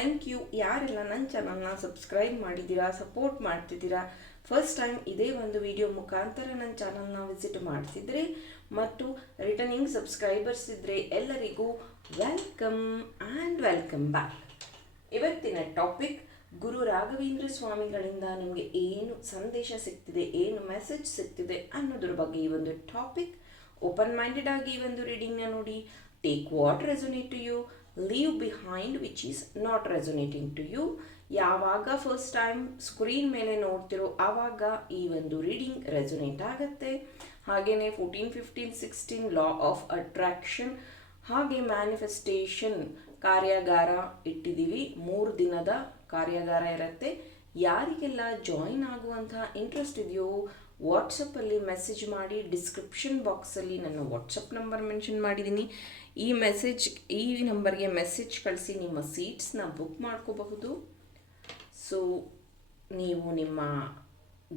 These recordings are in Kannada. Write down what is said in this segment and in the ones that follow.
Thank you. ಯಾರೆಲ್ಲ ನನ್ನ ಚಾನಲ್ನ ಸಬ್ಸ್ಕ್ರೈಬ್ ಮಾಡಿದ್ದೀರಾ, ಸಪೋರ್ಟ್ ಮಾಡ್ತಿದ್ದೀರಾ, ಫಸ್ಟ್ ಟೈಮ್ ಇದೇ ಒಂದು ವಿಡಿಯೋ ಮುಖಾಂತರ ನನ್ನ ಚಾನಲ್ನ ವಿಸಿಟ್ ಮಾಡ್ತಿದ್ರೆ ಮತ್ತು ರಿಟರ್ನಿಂಗ್ ಸಬ್ಸ್ಕ್ರೈಬರ್ಸ್ ಇದ್ದರೆ ಎಲ್ಲರಿಗೂ ವೆಲ್ಕಮ್ ಆ್ಯಂಡ್ ವೆಲ್ಕಮ್ ಬ್ಯಾಕ್. ಇವತ್ತಿನ ಟಾಪಿಕ್, ಗುರು ರಾಘವೇಂದ್ರ ಸ್ವಾಮಿಗಳಿಂದ ನಿಮಗೆ ಏನು ಸಂದೇಶ ಸಿಗ್ತಿದೆ, ಏನು ಮೆಸೇಜ್ ಸಿಗ್ತಿದೆ ಅನ್ನೋದ್ರ ಬಗ್ಗೆ ಈ ಒಂದು ಟಾಪಿಕ್ ಓಪನ್ ಮೈಂಡೆಡ್ ಆಗಿ ಈ ಒಂದು ರೀಡಿಂಗ್ನ ನೋಡಿ. Take what resonate to you leave behind which is not resonating to you ಯಾವಾಗ ಫಸ್ಟ್ ಟೈಮ್ ಸ್ಕ್ರೀನ್ ಮೇಲೆ ನೋಡ್ತಿರೋ ಆವಾಗ ಈ ಒಂದು ರೀಡಿಂಗ್ ರೆಸೊನೇಟ್ ಆಗುತ್ತೆ. ಹಾಗೆಯೇ fourteen fifteen sixteen law of attraction ಹಾಗೆ ಮ್ಯಾನಿಫೆಸ್ಟೇಷನ್ ಕಾರ್ಯಾಗಾರ ಇಟ್ಟಿದ್ದೀವಿ. ಮೂರು ದಿನದ ಕಾರ್ಯಾಗಾರ ಇರುತ್ತೆ. ಯಾರಿಗೆಲ್ಲ ಜಾಯಿನ್ ಆಗುವಂತಹ ಇಂಟ್ರೆಸ್ಟ್ ಇದೆಯೋ ವಾಟ್ಸಪ್ಪಲ್ಲಿ ಮೆಸೇಜ್ ಮಾಡಿ ಡಿಸ್ಕ್ರಿಪ್ಷನ್ ಬಾಕ್ಸಲ್ಲಿ ನನ್ನ ವಾಟ್ಸಪ್ ನಂಬರ್ ಮೆನ್ಷನ್ ಮಾಡಿದ್ದೀನಿ. ಈ ಮೆಸೇಜ್ ಈ ನಂಬರ್ಗೆ ಮೆಸೇಜ್ ಕಳಿಸಿ ನಿಮ್ಮ ಸೀಟ್ಸ್ನ ಬುಕ್ ಮಾಡ್ಕೋಬಹುದು. ಸೊ ನೀವು ನಿಮ್ಮ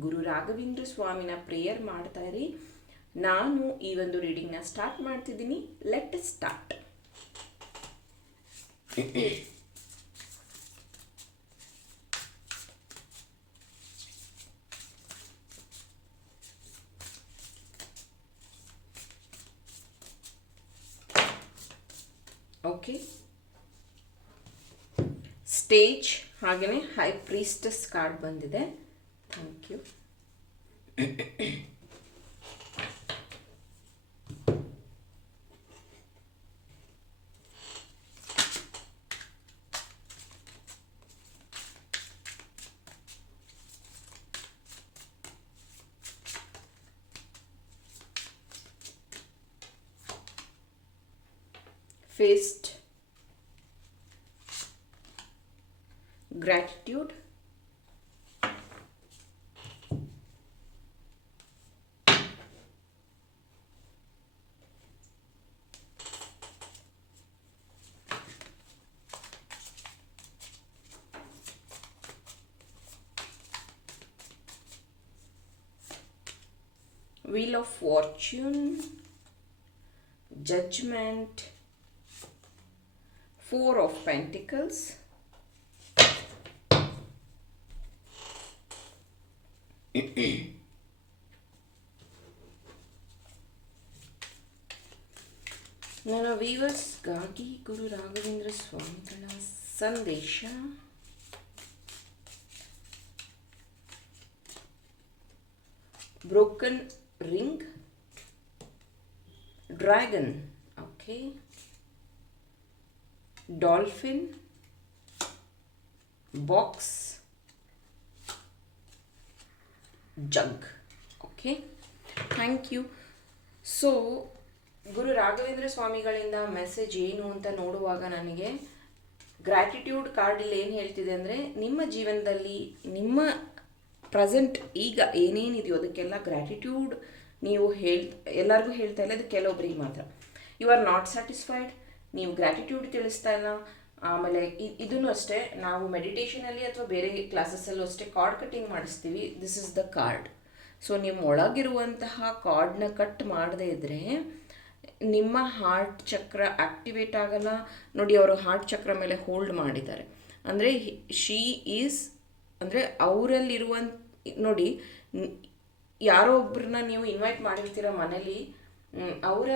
ಗುರು ರಾಘವೇಂದ್ರ ಸ್ವಾಮಿನ ಪ್ರೇಯರ್ ಮಾಡ್ತಾ ಇರಿ. ನಾನು ಈ ಒಂದು ರೀಡಿಂಗ್ನ ಸ್ಟಾರ್ಟ್ ಮಾಡ್ತಿದ್ದೀನಿ. ಲೆಟ್ ಸ್ಟಾರ್ಟ್ ಓಕೆ ಸ್ಟೇಜ್ ಹಾಗೆಯೇ ಹೈ ಪ್ರೀಸ್ಟಸ್ ಕಾರ್ಡ್ ಬಂದಿದೆ. Thank you faced. Gratitude. Wheel of fortune judgment four of pentacles ನನ್ನ ವೀವರ್ಸ್ಗಾಗಿ ಗುರು ರಾಘವೇಂದ್ರ ಸ್ವಾಮಿಗಳ ಸಂದೇಶ broken ring dragon okay dolphin. Box. Jug okay, thank you. So, Guru Raghavendra ಸ್ವಾಮಿಗಳಿಂದ message ಏನು ಅಂತ ನೋಡುವಾಗ ನನಗೆ ಗ್ರ್ಯಾಟಿಟ್ಯೂಡ್ ಕಾರ್ಡ್ ಇಲ್ಲಿ ಏನು ಹೇಳ್ತಿದೆ ಅಂದರೆ, ನಿಮ್ಮ ಜೀವನದಲ್ಲಿ, ನಿಮ್ಮ ಪ್ರೆಸೆಂಟ್ ಈಗ ಏನೇನಿದೆಯೋ ಅದಕ್ಕೆಲ್ಲ ಗ್ರ್ಯಾಟಿಟ್ಯೂಡ್ ನೀವು ಹೇಳ್, ಎಲ್ಲರಿಗೂ ಹೇಳ್ತಾ ಇಲ್ಲ, ಅದು ಕೆಲವೊಬ್ಬರಿಗೆ ಮಾತ್ರ. ಯು ಆರ್ ನಾಟ್ ಸ್ಯಾಟಿಸ್ಫೈಡ್, ನೀವು ಗ್ರ್ಯಾಟಿಟ್ಯೂಡ್ ತಿಳಿಸ್ತಾ ಇಲ್ಲ ಆಮೇಲೆ ಇದನ್ನು ಅಷ್ಟೇ, ನಾವು ಮೆಡಿಟೇಷನಲ್ಲಿ ಅಥವಾ ಬೇರೆ ಕ್ಲಾಸಸ್ಸಲ್ಲೂ ಅಷ್ಟೇ ಕಾರ್ಡ್ ಕಟ್ಟಿಂಗ್ ಮಾಡಿಸ್ತೀವಿ. This is the card so ನಿಮ್ಮ ಒಳಗಿರುವಂತಹ ಕಾರ್ಡ್ನ ಕಟ್ ಮಾಡದೇ ಇದ್ದರೆ ನಿಮ್ಮ ಹಾರ್ಟ್ ಚಕ್ರ ಆಕ್ಟಿವೇಟ್ ಆಗಲ್ಲ. ನೋಡಿ, ಅವರು ಹಾರ್ಟ್ ಚಕ್ರ ಮೇಲೆ ಹೋಲ್ಡ್ ಮಾಡಿದ್ದಾರೆ. ಅಂದರೆ ಶೀ ಈಸ್ ಅಂದರೆ ಅವರಲ್ಲಿರುವ, ನೋಡಿ, ಯಾರೋ ಒಬ್ಬರನ್ನ ನೀವು ಇನ್ವೈಟ್ ಮಾಡಿರ್ತೀರ ಮನೇಲಿ ಅವರ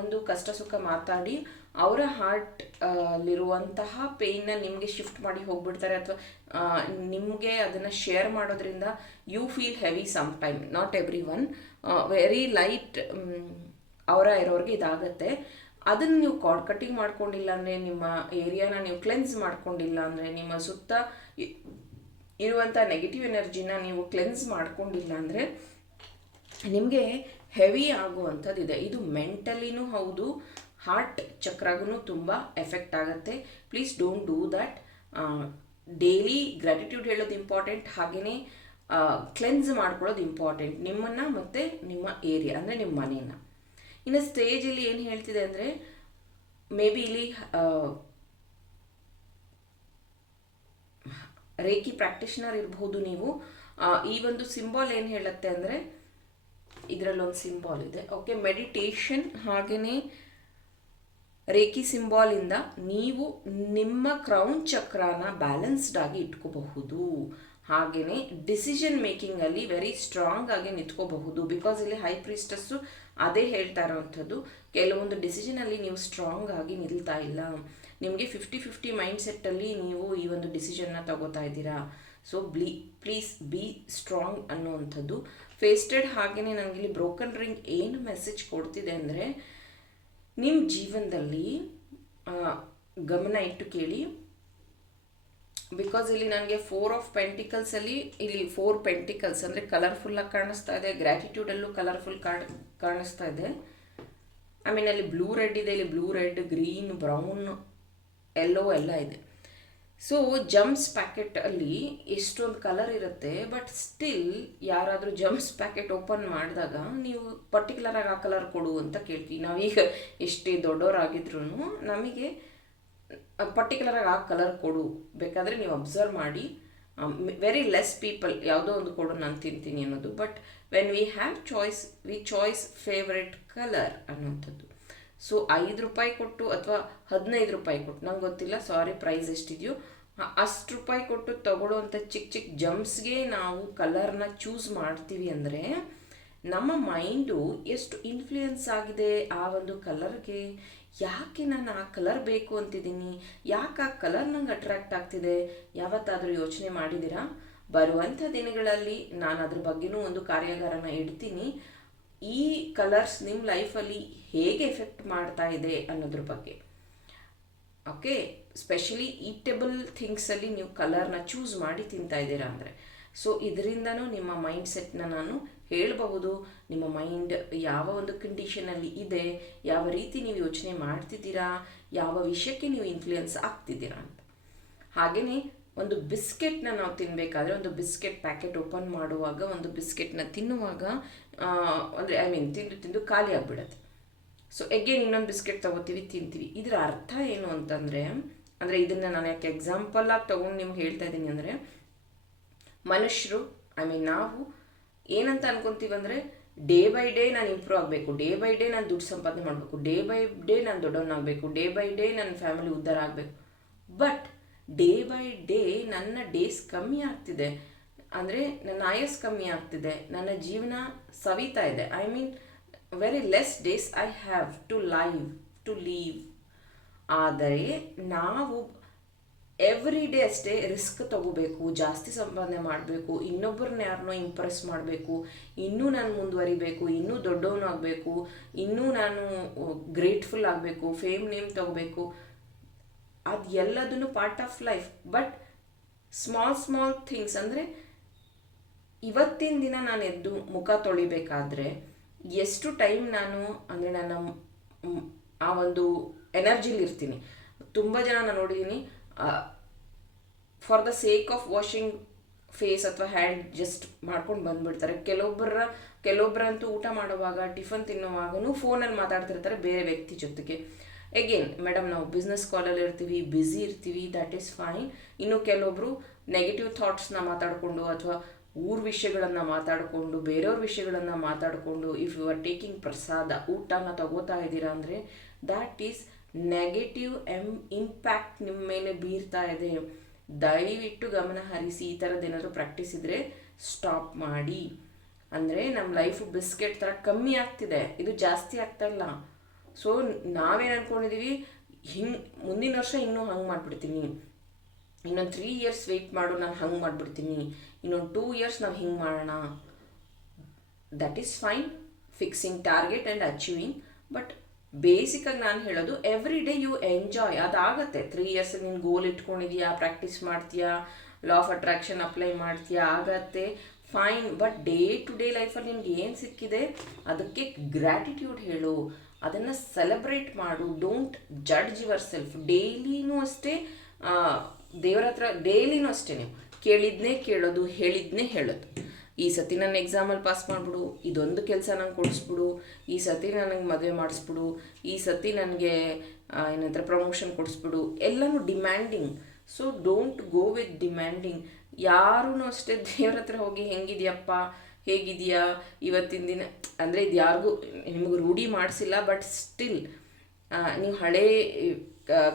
ಒಂದು ಕಷ್ಟ ಸುಖ ಮಾತಾಡಿ ಅವರ ಹಾರ್ಟ್ ಅಲ್ಲಿರುವಂತಹ ಪೇಯ್ನ ನಿಮಗೆ ಶಿಫ್ಟ್ ಮಾಡಿ ಹೋಗ್ಬಿಡ್ತಾರೆ ಅಥವಾ ನಿಮಗೆ ಅದನ್ನು ಶೇರ್ ಮಾಡೋದ್ರಿಂದ you feel heavy some time not every one very light ಅವರ ಇರೋರಿಗೆ ಇದಾಗತ್ತೆ. ಅದನ್ನು ನೀವು ಕಾರ್ಡ್ ಕಟ್ಟಿಂಗ್ ಮಾಡ್ಕೊಂಡಿಲ್ಲ ಅಂದರೆ, ನಿಮ್ಮ ಏರಿಯಾನ ನೀವು ಕ್ಲೆನ್ಸ್ ಮಾಡ್ಕೊಂಡಿಲ್ಲ ಅಂದರೆ, ನಿಮ್ಮ ಸುತ್ತ ಇರುವಂಥ ನೆಗೆಟಿವ್ ಎನರ್ಜಿನ ನೀವು ಕ್ಲೆನ್ಸ್ ಮಾಡ್ಕೊಂಡಿಲ್ಲ ಅಂದರೆ ನಿಮಗೆ ಹೆವಿ ಆಗುವಂಥದ್ದಿದೆ. ಇದು ಮೆಂಟಲಿನೂ ಹೌದು ಹಾರ್ಟ್ ಚಕ್ರಗೂ ತುಂಬ ಎಫೆಕ್ಟ್ ಆಗುತ್ತೆ. Please don't do that daily gratitude ಹೇಳೋದು ಇಂಪಾರ್ಟೆಂಟ್ ಹಾಗೆಯೇ ಕ್ಲೆನ್ಸ್ ಮಾಡ್ಕೊಳ್ಳೋದು ಇಂಪಾರ್ಟೆಂಟ್ ನಿಮ್ಮನ್ನು ಮತ್ತು ನಿಮ್ಮ ಏರಿಯಾ ಅಂದರೆ ನಿಮ್ಮ ಮನೆಯನ್ನು ಇನ್ನು ಸ್ಟೇಜಲ್ಲಿ ಏನು ಹೇಳ್ತಿದೆ ಅಂದರೆ ಮೇ ಬಿ ಇಲ್ಲಿ ರೇಖಿ ಪ್ರಾಕ್ಟಿಷನರ್ ಇರಬಹುದು ನೀವು. ಈ ಒಂದು ಸಿಂಬಾಲ್ ಏನು ಹೇಳುತ್ತೆ ಅಂದರೆ ಇದರಲ್ಲಿ ಒಂದು ಸಿಂಬಾಲ್ ಇದೆ. ಓಕೆ ಮೆಡಿಟೇಷನ್ ಹಾಗೆಯೇ ರೇಖಿ ಸಿಂಬಾಲಿಂದ ನೀವು ನಿಮ್ಮ ಕ್ರೌನ್ ಚಕ್ರನ ಬ್ಯಾಲೆನ್ಸ್ಡ್ ಆಗಿ ಇಟ್ಕೋಬಹುದು. ಹಾಗೆಯೇ ಡಿಸಿಷನ್ ಮೇಕಿಂಗಲ್ಲಿ ವೆರಿ ಸ್ಟ್ರಾಂಗ್ ಆಗಿ ನಿಂತ್ಕೋಬಹುದು. ಬಿಕಾಸ್ ಇಲ್ಲಿ ಹೈ ಪ್ರಿಸ್ಟಸ್ಸು ಅದೇ ಹೇಳ್ತಾ ಇರೋವಂಥದ್ದು, ಕೆಲವೊಂದು ಡಿಸಿಷನಲ್ಲಿ ನೀವು ಸ್ಟ್ರಾಂಗ್ ಆಗಿ ನಿಲ್ತಾ ಇಲ್ಲ. ನಿಮಗೆ ಫಿಫ್ಟಿ ಫಿಫ್ಟಿ ಮೈಂಡ್ ಸೆಟ್ಟಲ್ಲಿ ನೀವು ಈ ಒಂದು ಡಿಸಿಷನ್ನ ತಗೋತಾ ಇದ್ದೀರಾ. ಸೊ ಬ್ಲೀ ಪ್ಲೀಸ್ ಬಿ ಸ್ಟ್ರಾಂಗ್ ಅನ್ನುವಂಥದ್ದು. ಫೇಸ್ಟೆಡ್ ಹಾಗೆಯೇ ನನಗಿಲ್ಲಿ ಬ್ರೋಕನ್ ರಿಂಗ್ ಏನು ಮೆಸೇಜ್ ಕೊಡ್ತಿದೆ ಅಂದರೆ ನಿಮ್ಮ ಜೀವನದಲ್ಲಿ ಗಮನ ಇಟ್ಟು ಕೇಳಿ. ಬಿಕಾಸ್ ಇಲ್ಲಿ ನನಗೆ ಫೋರ್ ಆಫ್ ಪೆಂಟಿಕಲ್ಸಲ್ಲಿ ಇಲ್ಲಿ ಫೋರ್ ಪೆಂಟಿಕಲ್ಸ್ ಅಂದರೆ ಕಲರ್ಫುಲ್ಲಾಗಿ ಕಾಣಿಸ್ತಾ ಇದೆ ಗ್ರ್ಯಾಟಿಟ್ಯೂಡಲ್ಲೂ ಕಲರ್ಫುಲ್ ಕಾಣ್, ಕಾಣಿಸ್ತಾ ಇದೆ. ಐ ಮೀನ್ ಅಲ್ಲಿ ಬ್ಲೂ ರೆಡ್ ಇದೆ, ಇಲ್ಲಿ blue red green brown yellow ಎಲ್ಲ ಇದೆ. ಸೊ ಜಮ್ಸ್ ಪ್ಯಾಕೆಟ್ ಅಲ್ಲಿ ಎಷ್ಟೊಂದು ಕಲರ್ ಇರುತ್ತೆ ಬಟ್ ಸ್ಟಿಲ್ ಯಾರಾದರೂ ಜಮ್ಸ್ ಪ್ಯಾಕೆಟ್ ಓಪನ್ ಮಾಡಿದಾಗ ನೀವು ಪರ್ಟಿಕ್ಯುಲರ್ ಆಗಿ ಆ ಕಲರ್ ಕೊಡು ಅಂತ ಕೇಳ್ತೀವಿ. ನಾವೀಗ ಎಷ್ಟೇ ದೊಡ್ಡವರಾಗಿದ್ರು ನಮಗೆ ಪರ್ಟಿಕ್ಯುಲರ್ ಆಗಿ ಆ ಕಲರ್ ಕೊಡು. ಬೇಕಾದರೆ ನೀವು ಅಬ್ಸರ್ವ್ ಮಾಡಿ ವೆರಿ ಲೆಸ್ ಪೀಪಲ್ ಯಾವುದೋ ಒಂದು ಕೊಡು, ನಾನು ತಿಂತೀನಿ ಅನ್ನೋದು. But when we have choice we choice favourite colour ಅನ್ನುವಂಥದ್ದು. ಸೊ ಐದು ರೂಪಾಯಿ ಕೊಟ್ಟು ಅಥವಾ ಹದಿನೈದು ರೂಪಾಯಿ ಕೊಟ್ಟು, ನಂಗೆ ಗೊತ್ತಿಲ್ಲ ಸಾರಿ ಪ್ರೈಸ್ ಎಷ್ಟಿದೆಯೋ ಅಷ್ಟು ರೂಪಾಯಿ ಕೊಟ್ಟು ತಗೊಳ್ಳೋವಂಥ ಚಿಕ್ಕ ಚಿಕ್ಕ ಜಂಪ್ಸ್ಗೆ ನಾವು ಕಲರ್ನ ಚೂಸ್ ಮಾಡ್ತೀವಿ ಅಂದರೆ, ನಮ್ಮ ಮೈಂಡು ಎಷ್ಟು ಇನ್ಫ್ಲೂಯೆನ್ಸ್ ಆಗಿದೆ ಆ ಒಂದು ಕಲರ್ಗೆ ಯಾಕೆ ನಾನು ಆ ಕಲರ್ ಬೇಕು ಅಂತಿದ್ದೀನಿ? ಯಾಕೆ ಆ ಕಲರ್ ನಂಗೆ ಅಟ್ರಾಕ್ಟ್ ಆಗ್ತಿದೆ? ಯಾವತ್ತಾದರೂ ಯೋಚನೆ ಮಾಡಿದ್ದೀರಾ? ಬರುವಂಥ ದಿನಗಳಲ್ಲಿ ನಾನು ಅದ್ರ ಬಗ್ಗೆನೂ ಒಂದು ಕಾರ್ಯಾಗಾರನ ಇಡ್ತೀನಿ. ಈ ಕಲರ್ಸ್ ನಿಮ್ಮ ಲೈಫಲ್ಲಿ ಹೇಗೆ ಎಫೆಕ್ಟ್ ಮಾಡ್ತಾ ಇದೆ ಅನ್ನೋದ್ರ ಬಗ್ಗೆ. ಓಕೆ ಸ್ಪೆಷಲಿ ಈಟೇಬಲ್ ಥಿಂಗ್ಸಲ್ಲಿ ನೀವು ಕಲರ್ನ ಚೂಸ್ ಮಾಡಿ ತಿಂತಾ ಇದ್ದೀರಾ ಅಂದರೆ. ಸೊ ಇದರಿಂದನೂ ನಿಮ್ಮ ಮೈಂಡ್ ಸೆಟ್ನ ನಾನು ಹೇಳಬಹುದು. ನಿಮ್ಮ ಮೈಂಡ್ ಯಾವ ಒಂದು ಕಂಡೀಷನಲ್ಲಿ ಇದೆ, ಯಾವ ರೀತಿ ನೀವು ಯೋಚನೆ ಮಾಡ್ತಿದ್ದೀರಾ, ಯಾವ ವಿಷಯಕ್ಕೆ ನೀವು ಇನ್ಫ್ಲೂಯೆನ್ಸ್ ಆಗ್ತಿದ್ದೀರಾ ಅಂತ. ಹಾಗೆಯೇ ಒಂದು ಬಿಸ್ಕೆಟ್ನ ನಾವು ತಿನ್ನಬೇಕಾದ್ರೆ ಒಂದು ಬಿಸ್ಕೆಟ್ ಪ್ಯಾಕೆಟ್ ಓಪನ್ ಮಾಡುವಾಗ ಒಂದು ಬಿಸ್ಕೆಟ್ನ ತಿನ್ನುವಾಗ ಅಂದರೆ ಐ ಮೀನ್ ತಿಂದು ತಿಂದು ಖಾಲಿ ಆಗಿಬಿಡುತ್ತೆ. ಸೊ ಎಗೇನ್ ಇನ್ನೊಂದು ಬಿಸ್ಕೆಟ್ ತಗೋತೀವಿ, ತಿಂತೀವಿ. ಇದರ ಅರ್ಥ ಏನು ಅಂತಂದರೆ, ಅಂದರೆ ಇದನ್ನು ನಾನು ಯಾಕೆ ಎಕ್ಸಾಂಪಲ್ ಆಗಿ ತೊಗೊಂಡು ನಿಮ್ಗೆ ಹೇಳ್ತಾ ಇದ್ದೀನಿ ಅಂದರೆ, ಮನುಷ್ಯರು ಐ ಮೀನ್ ನಾವು ಏನಂತ ಅನ್ಕೊಂತೀವಿ ಅಂದರೆ ಡೇ ಬೈ ಡೇ ನಾನು ಇಂಪ್ರೂವ್ ಆಗಬೇಕು ಡೇ ಬೈ ಡೇ ನಾನು ದುಡ್ಡು ಸಂಪಾದನೆ ಮಾಡಬೇಕು ಡೇ ಬೈ ಡೇ ನಾನು ದೊಡ್ಡವನಾಗಬೇಕು ಡೇ ಬೈ ಡೇ ನನ್ನ ಫ್ಯಾಮಿಲಿ ಉದ್ಧಾರ ಆಗಬೇಕು. ಬಟ್ ಡೇ ಬೈ ಡೇ ನನ್ನ ಡೇಸ್ ಕಮ್ಮಿ ಆಗ್ತಿದೆ. ಅಂದರೆ ನನ್ನ ಆಯಸ್ ಕಮ್ಮಿ ಆಗ್ತಿದೆ. ನನ್ನ ಜೀವನ ಸವಿತಾ ಇದೆ. I mean very less days I have to live to leave ಆದರೆ ನಾವು ಎವ್ರಿ ಡೇ ಅಷ್ಟೇ ರಿಸ್ಕ್ ತಗೋಬೇಕು, ಜಾಸ್ತಿ ಸಂಪಾದನೆ ಮಾಡಬೇಕು, ಇನ್ನೊಬ್ಬರನ್ನ ಯಾರನ್ನೋ ಇಂಪ್ರೆಸ್ ಮಾಡಬೇಕು, ಇನ್ನೂ ನಾನು ಮುಂದುವರಿಬೇಕು, ಇನ್ನೂ ದೊಡ್ಡವನಾಗಬೇಕು, ಇನ್ನೂ ನಾನು ಗ್ರೇಟ್ಫುಲ್ ಆಗಬೇಕು ಫೇಮ್ ನೇಮ್ ತಗೋಬೇಕು. ಅದು ಎಲ್ಲದನ್ನು part of life but small small things ಅಂದರೆ ಇವತ್ತಿನ ದಿನ ನಾನು ಎದ್ದು ಮುಖ ತೊಳಿಬೇಕಾದ್ರೆ ಎಷ್ಟು ಟೈಮ್ ನಾನು ಅಂದರೆ ನನ್ನ ಆ ಒಂದು ಎನರ್ಜಿಲಿ ಇರ್ತೀನಿ. ತುಂಬ ಜನ ನಾನು ನೋಡಿದ್ದೀನಿ for the sake of washing face ಅಥವಾ ಹ್ಯಾಂಡ್ ಜಸ್ಟ್ ಮಾಡ್ಕೊಂಡು ಬಂದುಬಿಡ್ತಾರೆ. ಕೆಲವೊಬ್ಬರ, ಕೆಲವೊಬ್ಬರಂತೂ ಊಟ ಮಾಡುವಾಗ, ಟಿಫನ್ ತಿನ್ನುವಾಗೂ ಫೋನಲ್ಲಿ ಮಾತಾಡ್ತಿರ್ತಾರೆ ಬೇರೆ ವ್ಯಕ್ತಿ ಜೊತೆಗೆ. ಎಗೇನ್ ಮೇಡಮ್ ನಾವು ಬಿಸ್ನೆಸ್ ಕಾಲಲ್ಲಿ ಇರ್ತೀವಿ ಬ್ಯುಸಿ ಇರ್ತೀವಿ ದಟ್ ಈಸ್ ಫೈನ್ ಇನ್ನು ಕೆಲವೊಬ್ಬರು ನೆಗೆಟಿವ್ ಥಾಟ್ಸ್ನ ಮಾತಾಡಿಕೊಂಡು ಅಥವಾ ಊರ್ ವಿಷಯಗಳನ್ನು ಮಾತಾಡಿಕೊಂಡು, ಬೇರೆಯವ್ರ ವಿಷಯಗಳನ್ನು ಮಾತಾಡಿಕೊಂಡು ಇಫ್ ಯು ಆರ್ ಟೇಕಿಂಗ್ ಪ್ರಸಾದ, ಊಟನ ತಗೋತಾ ಇದ್ದೀರಾ ಅಂದರೆ ದ್ಯಾಟ್ ಈಸ್ ನೆಗೆಟಿವ್ ಎಂ ಇಂಪ್ಯಾಕ್ಟ್ ನಿಮ್ಮ ಮೇಲೆ ಬೀರ್ತಾ ಇದೆ. ದಯವಿಟ್ಟು ಗಮನ ಹರಿಸಿ, ಈ ಥರದ್ದೇನಾದರೂ ಪ್ರಾಕ್ಟೀಸ್ ಇದ್ದರೆ ಸ್ಟಾಪ್ ಮಾಡಿ. ಅಂದರೆ ನಮ್ಮ ಲೈಫು ಬಿಸ್ಕೆಟ್ ಥರ ಕಮ್ಮಿ ಆಗ್ತಿದೆ. ಇದು ಜಾಸ್ತಿ ಆಗ್ತಾ ಇಲ್ಲ. ಸೊ ನಾವೇನು ಅಂದ್ಕೊಂಡಿದ್ದೀವಿ ಹಿಂಗೆ, ಮುಂದಿನ ವರ್ಷ ಇನ್ನೂ ಹಂಗೆ ಮಾಡಿಬಿಡ್ತೀನಿ. ಇನ್ನೊಂದು ತ್ರೀ ಇಯರ್ಸ್ ವೆಯ್ಟ್ ಮಾಡು, ನಾನು ಹಂಗೆ ಮಾಡಿಬಿಡ್ತೀನಿ. ಇನ್ನೊಂದು ಟೂ ಇಯರ್ಸ್ ನಾವು ಹಿಂಗೆ ಮಾಡೋಣ. That is fine fixing target and achieving but ಬೇಸಿಕಾಗಿ ನಾನು ಹೇಳೋದು ಎವ್ರಿ ಡೇ ಯು ಎಂಜಾಯ್ ಅದಾಗತ್ತೆ. ತ್ರೀ ಇಯರ್ಸ್ ನೀನು ಗೋಲ್ ಇಟ್ಕೊಂಡಿದ್ಯಾ? ಪ್ರಾಕ್ಟೀಸ್ ಮಾಡ್ತೀಯಾ? ಲಾ ಆಫ್ ಅಟ್ರಾಕ್ಷನ್ ಅಪ್ಲೈ ಮಾಡ್ತೀಯಾ? ಆಗತ್ತೆ. Fine but day to day ಲೈಫಲ್ಲಿ ನಿನ್ಗೆ ಏನು ಸಿಕ್ಕಿದೆ? ಅದಕ್ಕೆ ಗ್ರ್ಯಾಟಿಟ್ಯೂಡ್ ಹೇಳು. ಅದನ್ನು ಸೆಲೆಬ್ರೇಟ್ ಮಾಡು ಡೋಂಟ್ ಜಡ್ಜ್ ಯುವರ್ ಸೆಲ್ಫ್ ಡೈಲಿನೂ ಅಷ್ಟೇ ದೇವ್ರ ಹತ್ರ ಡೈಲಿನೂ ಅಷ್ಟೇ ನೀವು. ಕೇಳಿದ್ನೇ ಕೇಳೋದು, ಹೇಳಿದ್ನೇ ಹೇಳೋದು. ಈ ಸತಿ ನನ್ನ ಎಕ್ಸಾಮಲ್ಲಿ ಪಾಸ್ ಮಾಡಿಬಿಡು, ಇದೊಂದು ಕೆಲಸ ನಂಗೆ ಕೊಡಿಸ್ಬಿಡು, ಈ ಸತಿ ನನಗೆ ಮದುವೆ ಮಾಡಿಸ್ಬಿಡು, ಈ ಸತಿ ನನಗೆ ಏನಂತಾರೆ ಪ್ರಮೋಷನ್ ಕೊಡಿಸ್ಬಿಡು, ಎಲ್ಲನೂ demanding so don't go with demanding ಯಾರೂ ಅಷ್ಟೇ ದೇವ್ರ ಹತ್ರ ಹೋಗಿ, ಹೆಂಗಿದ್ಯಪ್ಪ? ಹೇಗಿದೆಯಾ ಇವತ್ತಿನ ದಿನ? ಅಂದರೆ ಇದು ಯಾರಿಗೂ ನಿಮಗೆ ರೂಢಿ ಮಾಡಿಸಿಲ್ಲ ಬಟ್ ಸ್ಟಿಲ್ ನೀವು ಹಳೇ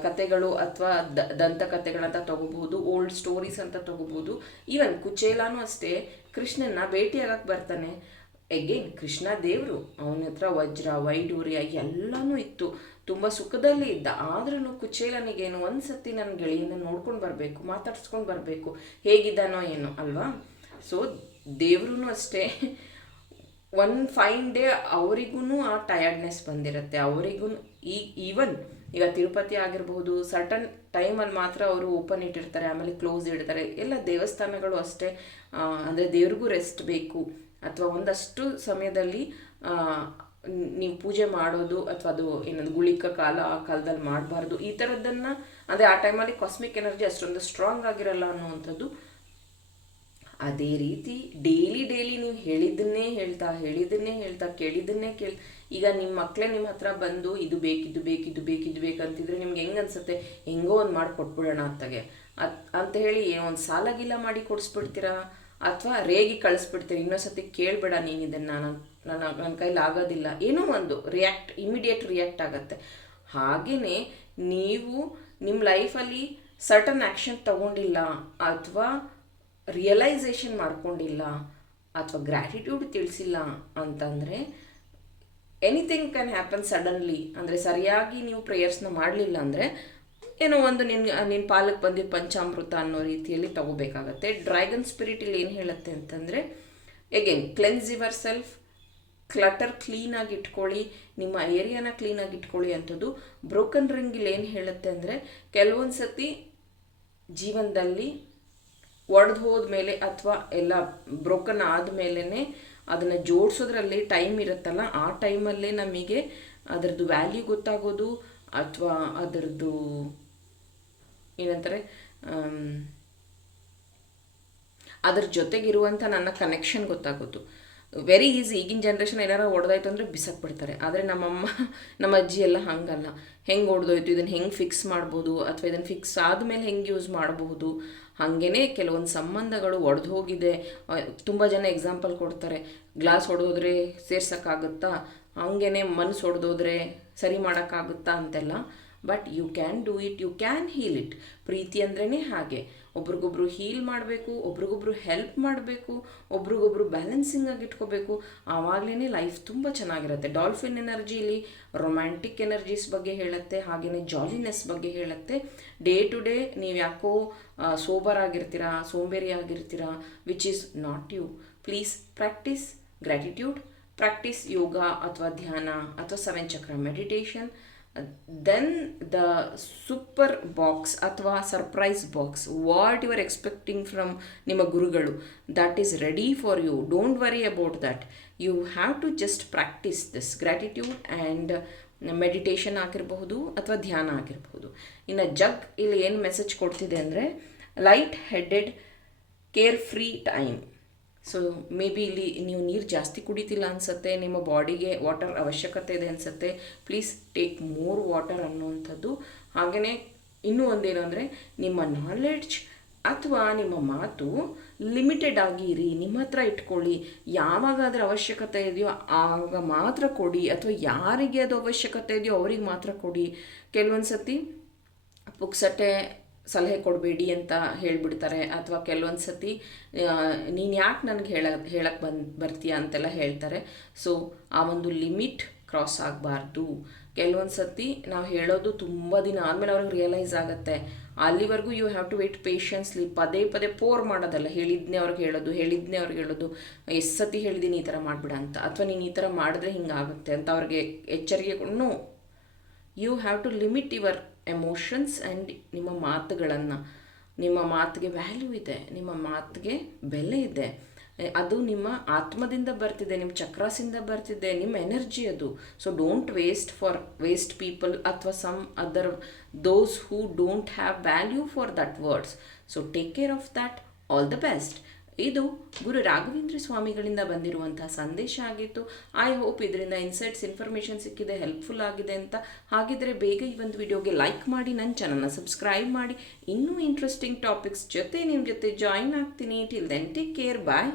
ಕತೆಗಳು ಅಥವಾ ದಂತಕಥೆಗಳಂತ ತಗೋಬಹುದು ಓಲ್ಡ್ ಸ್ಟೋರೀಸ್ ಅಂತ ತಗೋಬಹುದು. ಈವನ್ ಕುಚೇಲಾನು ಅಷ್ಟೇ ಕೃಷ್ಣನ ಭೇಟಿಯಾಗಕ್ಕೆ ಬರ್ತಾನೆ. ಎಗೇನ್ ಕೃಷ್ಣ ದೇವರು, ಅವನ ಹತ್ರ ವಜ್ರ, ವೈಡೂರ್ಯ ಎಲ್ಲನೂ ಇತ್ತು. ತುಂಬ ಸುಖದಲ್ಲಿ ಇದ್ದ. ಆದ್ರೂ ಕುಚೇಲನಿಗೇನು ಒಂದು ಸತಿ ನನ್ನ ಗೆಳೆಯನ ನೋಡ್ಕೊಂಡು ಬರಬೇಕು, ಮಾತಾಡ್ಸ್ಕೊಂಡು ಬರಬೇಕು. ಹೇಗಿದ್ದಾನೋ ಏನೋ, ಅಲ್ವಾ? ಸೊ ದೇವ್ರೂ ಅಷ್ಟೇ. ಒನ್ ಫೈನ್ ಡೇ ಅವರಿಗೂ ಆ ಟಯರ್ಡ್ನೆಸ್ ಬಂದಿರುತ್ತೆ. ಅವರಿಗೂ ಈ ಈವನ್ ಈಗ ತಿರುಪತಿ ಆಗಿರಬಹುದು ಸರ್ಟನ್ ಟೈಮಲ್ಲಿ ಮಾತ್ರ ಅವರು ಓಪನ್ ಇಟ್ಟಿರ್ತಾರೆ, ಆಮೇಲೆ ಕ್ಲೋಸ್ ಇಡ್ತಾರೆ. ಎಲ್ಲ ದೇವಸ್ಥಾನಗಳು ಅಷ್ಟೇ. ಅಂದರೆ ದೇವ್ರಿಗೂ ರೆಸ್ಟ್ ಬೇಕು. ಅಥವಾ ಒಂದಷ್ಟು ಸಮಯದಲ್ಲಿ ನೀವು ಪೂಜೆ ಮಾಡೋದು ಅಥವಾ ಅದು ಏನದು ಗುಳಿಕ ಕಾಲ ಆ ಕಾಲದಲ್ಲಿ ಮಾಡಬಾರ್ದು. ಈ ಥರದ್ದನ್ನು ಅಂದರೆ ಆ ಟೈಮಲ್ಲಿ ಕಾಸ್ಮಿಕ್ ಎನರ್ಜಿ ಅಷ್ಟೊಂದು ಸ್ಟ್ರಾಂಗ್ ಆಗಿರಲ್ಲ ಅನ್ನುವಂಥದ್ದು ಅದೇ ರೀತಿ ಡೈಲಿ ಡೈಲಿ ನೀವು ಹೇಳಿದ್ದನ್ನೇ ಹೇಳ್ತಾ ಹೇಳಿದ್ದನ್ನೇ ಹೇಳ್ತಾ, ಕೇಳಿದ್ದನ್ನೇ ಕೇಳಿ, ಈಗ ನಿಮ್ಮ ಮಕ್ಕಳೇ ನಿಮ್ಮ ಹತ್ರ ಬಂದು ಇದು ಬೇಕಿದ್ದು ಬೇಕಿದ್ದು ಬೇಕಿದ್ದು ಬೇಕಂತಿದ್ರೆ ನಿಮ್ಗೆ ಹೆಂಗೆ ಅನ್ಸುತ್ತೆ? ಹೆಂಗೋ ಒಂದು ಮಾಡಿ ಕೊಟ್ಬಿಡೋಣ ಅತ್ತಗೆ. ಅತ್, ಅಂತ ಹೇಳಿ ಒಂದು ಸಾಲ ಗಿಲ್ಲ ಮಾಡಿ ಕೊಡಿಸ್ಬಿಡ್ತೀರಾ? ಅಥವಾ ರೇಗಿ ಕಳಿಸ್ಬಿಡ್ತೀರಾ? ಇನ್ನೊಂದ್ಸತಿ ಕೇಳಬೇಡ ನೀನು ಇದನ್ನು, ನಾನು, ನನ್ನ ನನ್ನ ಕೈಲಿ ಆಗೋದಿಲ್ಲ. ಏನೋ ಒಂದು ರಿಯಾಕ್ಟ್ ಇಮಿಡಿಯೇಟ್ ರಿಯಾಕ್ಟ್ ಆಗುತ್ತೆ. ಹಾಗೆಯೇ ನೀವು ನಿಮ್ಮ ಲೈಫಲ್ಲಿ ಸರ್ಟನ್ ಆ್ಯಕ್ಷನ್ ತಗೊಂಡಿಲ್ಲ, ಅಥವಾ ರಿಯಲೈಸೇಷನ್ ಮಾಡ್ಕೊಂಡಿಲ್ಲ ಅಥವಾ ಗ್ರ್ಯಾಟಿಟ್ಯೂಡ್ ತಿಳಿಸಿಲ್ಲ ಅಂತಂದರೆ ಎನಿಥಿಂಗ್ ಕ್ಯಾನ್ ಹ್ಯಾಪನ್ ಸಡನ್ಲಿ ಅಂದರೆ ಸರಿಯಾಗಿ ನೀವು ಪ್ರೇಯರ್ಸ್ನ ಮಾಡಲಿಲ್ಲ ಅಂದರೆ ಏನೋ ಒಂದು ನಿನ್ನ ನಿನ್ನ ಪಾಲಕ್ಕೆ ಬಂದಿದ್ದ ಪಂಚಾಮೃತ ಅನ್ನೋ ರೀತಿಯಲ್ಲಿ ತಗೋಬೇಕಾಗತ್ತೆ. ಡ್ರ್ಯಾಗನ್ ಸ್ಪಿರಿಟ್ ಇಲ್ಲಿ ಏನು ಹೇಳುತ್ತೆ ಅಂತಂದರೆ again cleanse your self clutter ಕ್ಲೀನಾಗಿ ಇಟ್ಕೊಳ್ಳಿ, ನಿಮ್ಮ ಏರಿಯಾನ ಕ್ಲೀನಾಗಿ ಇಟ್ಕೊಳ್ಳಿ ಅಂಥದ್ದು ಬ್ರೋಕನ್ ರಿಂಗ್ ಇಲ್ಲಿ ಏನು ಹೇಳುತ್ತೆ ಅಂದರೆ ಕೆಲವೊಂದು ಸತಿ ಜೀವನದಲ್ಲಿ ಒಡೆದು ಹೋದ್ಮೇಲೆ ಅಥವಾ ಎಲ್ಲ ಬ್ರೋಕನ್ ಆದಮೇಲೆ ಅದನ್ನು ಜೋಡಿಸೋದ್ರಲ್ಲಿ ಟೈಮ್ ಇರುತ್ತಲ್ಲ, ಆ ಟೈಮಲ್ಲೇ ನಮಗೆ ಅದರದ್ದು ವ್ಯಾಲ್ಯೂ ಗೊತ್ತಾಗೋದು ಅಥವಾ ಅದರದ್ದು ಏನಂತಾರೆ ಅದ್ರ ಜೊತೆಗಿರುವಂಥ ನನ್ನ ಕನೆಕ್ಷನ್ ಗೊತ್ತಾಗೋದು. ವೆರಿ ಈಸಿ ಈಗಿನ ಜನ್ರೇಷನ್ ಏನಾರು ಹೊಡೆದಾಯ್ತು ಅಂದರೆ ಬಿಸಾಕ್ಬಿಡ್ತಾರೆ. ಆದರೆ ನಮ್ಮಮ್ಮ, ನಮ್ಮ ಅಜ್ಜಿ ಎಲ್ಲ ಹಂಗಲ್ಲ. ಹೆಂಗೆ ಹೊಡೆದೋಯ್ತು ಇದನ್ನು ಹೆಂಗೆ ಫಿಕ್ಸ್ ಮಾಡ್ಬೋದು, ಅಥವಾ ಇದನ್ನು ಫಿಕ್ಸ್ ಆದಮೇಲೆ ಹೆಂಗೆ ಯೂಸ್ ಮಾಡಬಹುದು ಹಾಗೇ ಕೆಲವೊಂದು ಸಂಬಂಧಗಳು ಒಡೆದು ಹೋಗಿದೆ. ತುಂಬ ಜನ ಎಕ್ಸಾಂಪಲ್ ಕೊಡ್ತಾರೆ. ಗ್ಲಾಸ್ ಹೊಡೆದೋದ್ರೆ ಸೇರ್ಸೋಕ್ಕಾಗುತ್ತಾ? ಹಂಗೇನೆ ಮನಸ್ಸು ಹೊಡೆದೋದ್ರೆ ಸರಿ ಮಾಡೋಕ್ಕಾಗುತ್ತಾ ಅಂತೆಲ್ಲ. But you can do it you can heal it ಪ್ರೀತಿ ಅಂದ್ರೇ ಹಾಗೆ. ಒಬ್ರಿಗೊಬ್ರು ಹೀಲ್ ಮಾಡಬೇಕು, ಒಬ್ರಿಗೊಬ್ರು ಹೆಲ್ಪ್ ಮಾಡಬೇಕು, ಒಬ್ರಿಗೊಬ್ರು ಬ್ಯಾಲೆನ್ಸಿಂಗ್ ಆಗಿ ಇಟ್ಕೋಬೇಕು. ಆವಾಗಲೇ ಲೈಫ್ ತುಂಬ ಚೆನ್ನಾಗಿರುತ್ತೆ. ಡಾಲ್ಫಿನ್ ಎನರ್ಜಿಲಿ ರೊಮ್ಯಾಂಟಿಕ್ ಎನರ್ಜೀಸ್ ಬಗ್ಗೆ ಹೇಳುತ್ತೆ ಹಾಗೆಯೇ ಜಾಲಿನೆಸ್ ಬಗ್ಗೆ ಹೇಳುತ್ತೆ. ಡೇ ಟು ಡೇ ನೀವು ಯಾಕೋ ಸೋಬರ್ ಆಗಿರ್ತೀರಾ, ಸೋಂಬೇರಿ ಆಗಿರ್ತೀರಾ which is not you please practice gratitude practice yoga ಅಥವಾ ಧ್ಯಾನ ಅಥವಾ seven chakra meditation then the super box ಅಥವಾ surprise box what you are expecting from ನಿಮ್ಮ ಗುರುಗಳು that is ready for you don't worry about that you have to just practice this gratitude and meditation ಆಗಿರಬಹುದು ಅಥವಾ ಧ್ಯಾನ ಆಗಿರಬಹುದು. ಇನ್ನು ಜಗ್ ಇಲ್ಲಿ ಏನು ಮೆಸೇಜ್ ಕೊಡ್ತಿದೆ ಅಂದರೆ light headed care free time so may be ಇಲ್ಲಿ ನೀವು ನೀರು ಜಾಸ್ತಿ ಕುಡಿತಿಲ್ಲ ಅನಿಸುತ್ತೆ, ನಿಮ್ಮ ಬಾಡಿಗೆ ವಾಟರ್ ಅವಶ್ಯಕತೆ ಇದೆ ಅನಿಸುತ್ತೆ ಪ್ಲೀಸ್ ಟೇಕ್ ಮೋರ್ ವಾಟರ್ ಅನ್ನುವಂಥದ್ದು. ಹಾಗೆಯೇ ಇನ್ನೂ ಒಂದೇನು ಅಂದರೆ, ನಿಮ್ಮ ನಾಲೆಡ್ಜ್ ಅಥವಾ ನಿಮ್ಮ ಮಾತು ಲಿಮಿಟೆಡ್ ಆಗಿ ಇರಿ, ನಿಮ್ಮ ಹತ್ರ ಇಟ್ಕೊಳ್ಳಿ. ಯಾವಾಗ ಅವಶ್ಯಕತೆ ಇದೆಯೋ ಆಗ ಮಾತ್ರ ಕೊಡಿ, ಅಥವಾ ಯಾರಿಗೆ ಅದು ಅವಶ್ಯಕತೆ ಇದೆಯೋ ಅವ್ರಿಗೆ ಮಾತ್ರ ಕೊಡಿ. ಕೆಲವೊಂದು ಸತಿ ಪುಕ್ಸಟ್ಟೆ ಸಲಹೆ ಕೊಡಬೇಡಿ ಅಂತ ಹೇಳಿಬಿಡ್ತಾರೆ. ಅಥವಾ ಕೆಲವೊಂದು ಸತಿ ನೀನು ಯಾಕೆ ನನಗೆ ಹೇಳ ಹೇಳಕ್ಕೆ ಬಂದು, ಬರ್ತೀಯ ಅಂತೆಲ್ಲ ಹೇಳ್ತಾರೆ. ಸೊ ಆ ಒಂದು ಲಿಮಿಟ್ ಕ್ರಾಸ್ ಆಗಬಾರ್ದು. ಕೆಲವೊಂದು ಸತಿ ನಾವು ಹೇಳೋದು ತುಂಬ ದಿನ ಆದಮೇಲೆ ಅವ್ರಿಗೆ ರಿಯಲೈಸ್ ಆಗುತ್ತೆ. ಅಲ್ಲಿವರೆಗೂ you have to wait patiently, ಪದೇ ಪದೇ ಪೋರ್ ಮಾಡೋದಲ್ಲ. ಹೇಳಿದ್ನೇ ಅವ್ರಿಗೆ ಹೇಳೋದು, ಹೇಳಿದ್ನೇ ಅವ್ರಿಗೆ ಹೇಳೋದು. ಎಷ್ಟು ಸತಿ ಹೇಳಿದ್ದೀನಿ ಈ ಥರ ಮಾಡಿಬಿಡ ಅಂತ. ಅಥವಾ ನೀನು ಈ ಥರ ಮಾಡಿದ್ರೆ ಹಿಂಗಾಗುತ್ತೆ ಅಂತ ಅವ್ರಿಗೆ ಎಚ್ಚರಿಕೆ ಕೊಡೋ you have to limit your emotions and ನಿಮ್ಮ ಮಾತುಗಳನ್ನು, ನಿಮ್ಮ ಮಾತಿಗೆ ವ್ಯಾಲ್ಯೂ ಇದೆ, ನಿಮ್ಮ ಮಾತಿಗೆ ಬೆಲೆ ಇದೆ. ಅದು ನಿಮ್ಮ ಆತ್ಮದಿಂದ ಬರ್ತಿದೆ, ನಿಮ್ಮ ಚಕ್ರಾಸಿಂದ ಬರ್ತಿದೆ, ನಿಮ್ಮ ಎನರ್ಜಿ ಅದು. So don't waste for waste people ಅಥವಾ some other those who don't have value for that words so take care of that all the best ಇದು ಗುರು ರಾಘವೇಂದ್ರ ಸ್ವಾಮಿಗಳಿಂದ ಬಂದಿರುವಂತಹ ಸಂದೇಶ ಆಗಿತ್ತು. ಐ ಹೋಪ್ ಇದರಿಂದ ಇನ್ಸೈಟ್ಸ್ ಇನ್ಫಾರ್ಮೇಷನ್ ಸಿಕ್ಕಿದೆ ಹೆಲ್ಪ್ಫುಲ್ ಆಗಿದೆ ಅಂತ. ಹಾಗಿದ್ರೆ ಬೇಗ ಈ ಒಂದು ವಿಡಿಯೋಗೆ ಲೈಕ್ ಮಾಡಿ ನನ್ನ ಚಾನಲ್ನ ಸಬ್ಸ್ಕ್ರೈಬ್ ಮಾಡಿ. ಇನ್ನೂ ಇಂಟ್ರೆಸ್ಟಿಂಗ್ ಟಾಪಿಕ್ಸ್ ಜೊತೆ ನಿಮ್ಮ ಜೊತೆ ಜಾಯಿನ್ ಆಗ್ತೀನಿ. Till then take care bye